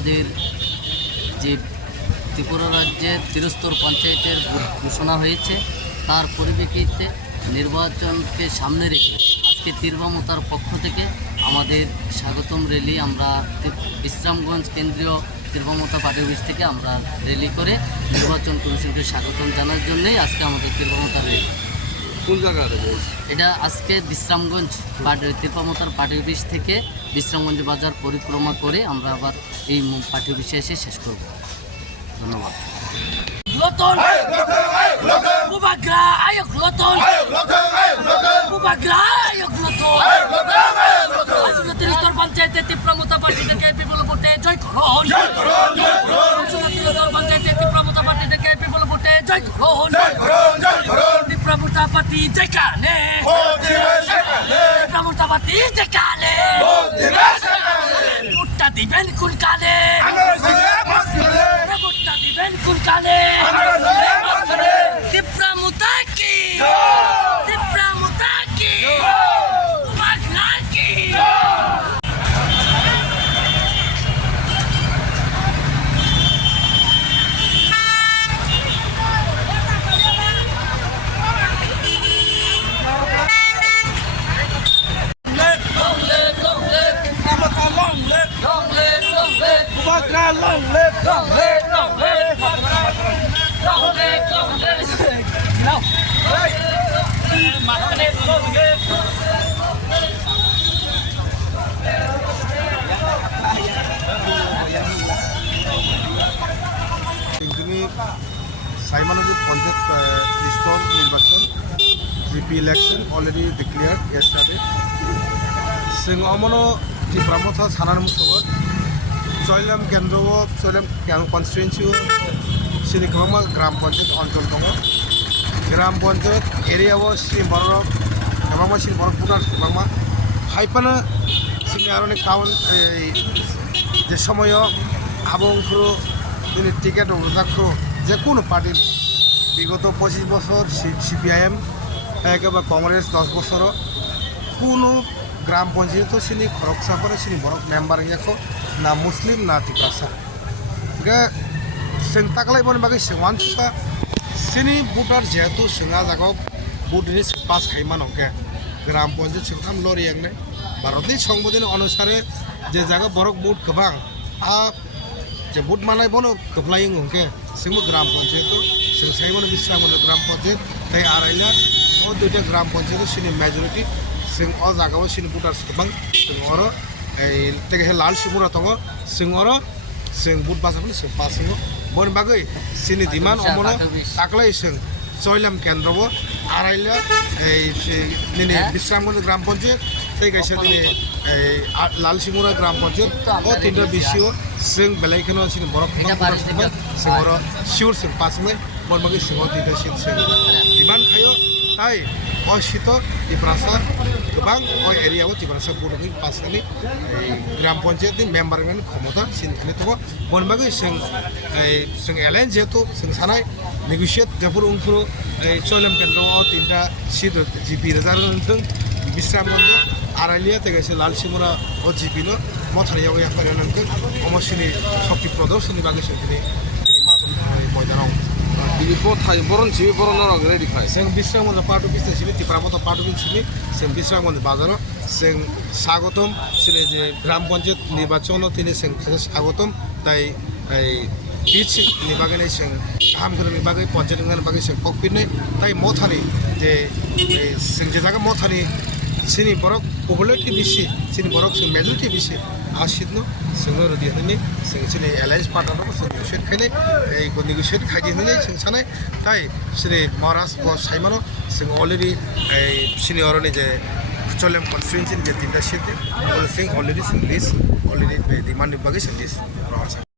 আমাদের যে ত্রিপুরা রাজ্যে ত্রিস্তর পঞ্চায়েতের ঘোষণা হয়েছে, তার পরিপ্রেক্ষিতে নির্বাচনকে সামনে রেখে আজকে তীরবামতার পক্ষ থেকে আমাদের স্বাগতম র্যালি আমরা বিশ্রামগঞ্জ কেন্দ্রীয় তীরবামতা পার্টি অফিস থেকে আমরা র্যালি করে নির্বাচন কমিশনকে স্বাগতম জানার জন্যই আজকে আমাদের তীরবামতা র্যালি। কোন জায়গাতে? এটা আজকে বিশ্রামগঞ্জ তীরবামতার পার্টি অফিস থেকে বিশ্রামগঞ্জ বাজার পরিক্রমা করে আমরা আবার এই পার্টি অফিসে এসে শেষ করব। ধন্যবাদ। পঞ্চায়েতের তীব্রমতা পার্টি থেকে বিপুল ভোটে জয় করুন। পঞ্চায়েতের তীব্রমতা পার্টি থেকে বিপুল ভোটে জয় করুন। তীব্রমতা পার্টি যেখানে, তীব্রমতা পার্টি যেখানে, ভোটটা দিবেন কোন কালে, ভোটটা দিবেন কোন কালে। তীব্রমতা কি, তীব্রমতা কি, বাংলা কি। Saimanadi Panjat Tristol Nirbachan GP election already declared yesterday. Sing Omono Tiframotha Sanan Musawat Soilam Kendrovo Soilam constituency Sinikoma Gram Panjat Anjol Tomo Gram Panjat area was Sri Borok Kamama Sri Borokpuna Kamama Haipana Singaroni town যে সময় আবংখ্রু তিনি ticket অবজাক্ষ্র যে কোনো পার্টির বিগত 25 বছর CPIM একেবারে কংগ্রেস 10 বছর কোনো গ্রাম পঞ্চায়েত সিনি খরকসা করে সিনি বরক মেম্বার ইয়াখো না মুসলিম না টিপ্রাসা গে সেং তাকলাই বন বাকি সেওয়ানসা সিনি ভোটার যেহেতু সিঙ্গা জাগক ভোটনি পাস খাইমান অঙ্কে গ্রাম পঞ্চায়েত সিংখাম লরি একনে ভারতনি সংবিধান অনুসারে যে জায়গা বরক ভোট গোबां যে ভোট মানাই বনো खोफ्लायिं অঙ্কে सिंबो ग्राम पंचायत जों साइमन बिस्रामन ग्राम पंचायत ताई आराइला ओ दुइटा ग्राम पंचायत सिनि मेजरिटी जों अ जागाव सिनि भोटार्स गोबां जों अरो तेगे लाल सिमुरा दङ जों अरो जों भोट बासाबो जों पासिङो बन बागै सिनि दिमान अमनो ताकलाय जों जयलाम केन्द्रबो आराइला निनि बिस्रामन ग्राम पंचायत ताई गाइसा दिनै लाल सिमुरा ग्राम पंचायत ओ तिनटा बिसिओ जों बेलायखोनो सिनि बरक भोटार्स गोबां सिंहर सिउर सिं पासमे बलबागी सिंह दिदा सिन सिं दिमान खायो ताई असित टिप्रासा गोबां अ एरियाव टिप्रासा बरकनि पासनि ग्राम पञ्चायतनि मेम्बारनि क्षमता सिन थानि तो बलबागी सिं जों एलाइन जेतु जों सानाय नेगोशिएट जाफोर उनफोर चयलाम केन्द्रआव तिनटा सिट जिपि रोजारथों बिस्रामगन्ज आराइलिया तेगासे लाल सिमुरा अ जिपिनो मथारियाव याफारिया नंगो अमसिनि शक्ति प्रदर्शननि बागै सिनि जों बिस्रामगन्ज पार्ट अफिस सिनि टिप्रामता पार्ट अफिस सिनि जों बिस्रामगन्ज बाजार जों स्वागतम सिनि जे ग्राम पञ्चायत निर्वाचन तिनि जों स्वागतम ताई पिच नि बागै जों गाहामफोरनि बागै पञ्चायतनि बागै जों पकपिनै ताई मथारि जे जों जे जागा मथारि सिनि बरक पपुलारिटी बिसि सिनि बरक जों मेजरिटी बिसि आसिदनो जोङो रदिहनि जों सिनि एलायन्स पार्टनारखौ जों नेगोशिएट खायनाय नेगोशिएट खायदिहनि जों सानाय ताई सिनि महाराष्ट्र साइमानो जों अलरेडि सिनि अरनि जे चयलाम कन्स्टिट्युएन्सि जे तिनटा सिट जों अलरेडि जों लिस्ट अलरेडि डिमान्ड बागै जों लिस्ट